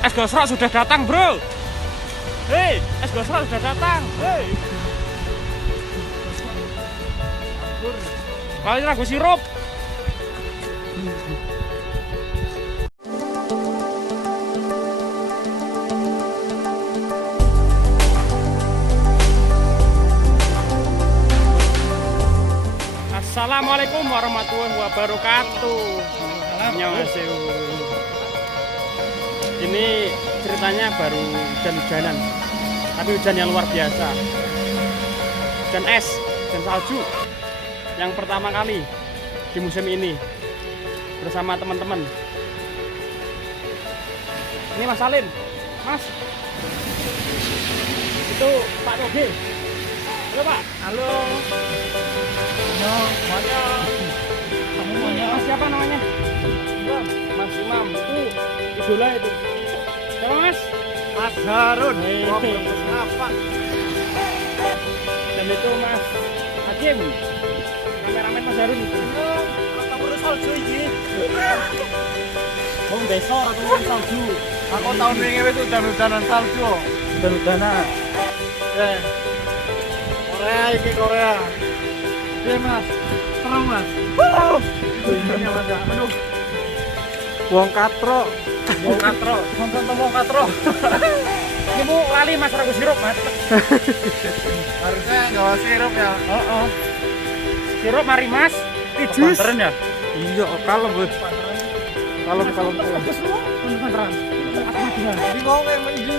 Es gosrak sudah datang, bro. Hei, es gosrak sudah datang. Hei. Kalian ragu sirup. Assalamualaikum warahmatullahi wabarakatuh. Annyeonghaseyo. Ini ceritanya baru hujan-hujanan, tapi hujan yang luar biasa. Hujan es, hujan salju. Yang pertama kali di musim ini bersama teman-teman. Ini Mas Salim, Mas. Itu Pak Toge. Halo Pak. Halo. Semuanya. Kamu namanya Mas siapa namanya? Mas Imam. Itu idola itu. Siapa Mas? Mas Harun. Apa? Dan itu Mas Hakim. Kameramen Mas Harun itu. Kamu urus salju iki. Wong desa ora urus salju. Aku tahun wingi wis udan-udanan salju. Udan-udanan. Korea iki Korea. Iya Mas. Serem Mas. Ini Mas ya. Aduh. Wong katro. Wong katro. Nonton wong katro. Ini Bu lali Mas ragu sirup Mas. Harusnya enggak sirup ya. Heeh. Sirup mari Mas. Jus. Panteran ya? Iya, kalem Bu. Kalem. Bagus lu. Panteran. Aku juga. Di mau kayak mendi.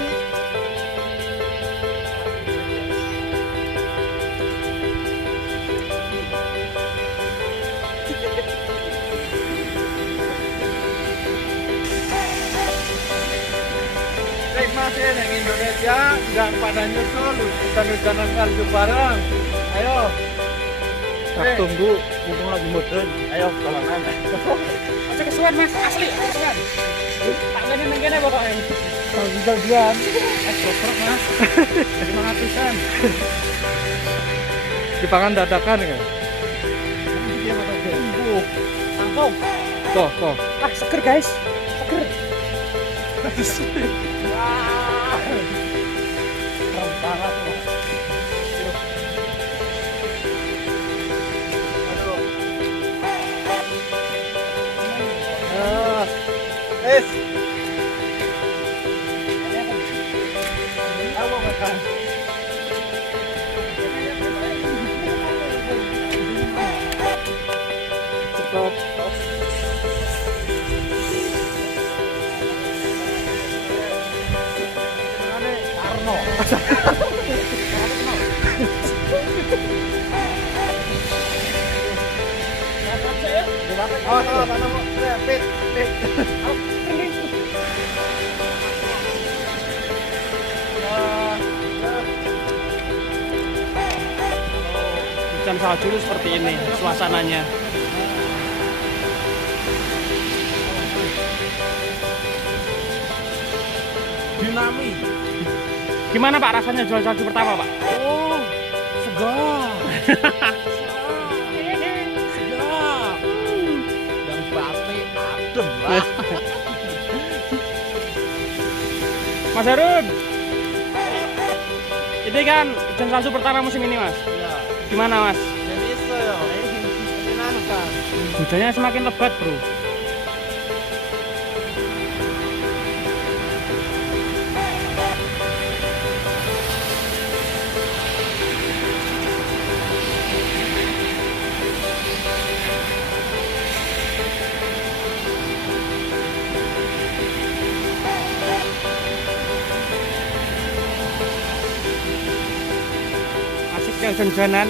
Masih yang Indonesia nggak pada nyusul hujan-hujanan salju bareng. Ayo tunggu mumpung lagi modern. Ayo kalangan aja kesuwen Mas, asli kesuwen tak gini nengkene pokoknya salju-saljuan es gosrak Mas 500-an dipangan dadakan kan dia mata bumbu sangkong toh seger guys, seger. Wah, keren banget loh. Aduh. Aku makan. Stop. Hujan salju itu seperti ini suasananya. Dinami. Gimana Pak rasanya jual salju pertama Pak? Oh, segar. Sedap. Yang batik adem lah. Mas Harun, ini kan hujan salju pertama musim ini Mas. Iya. Gimana Mas? Bisa ya. Menyenangkan. Hujannya semakin lebat bro. Hujan-hujanan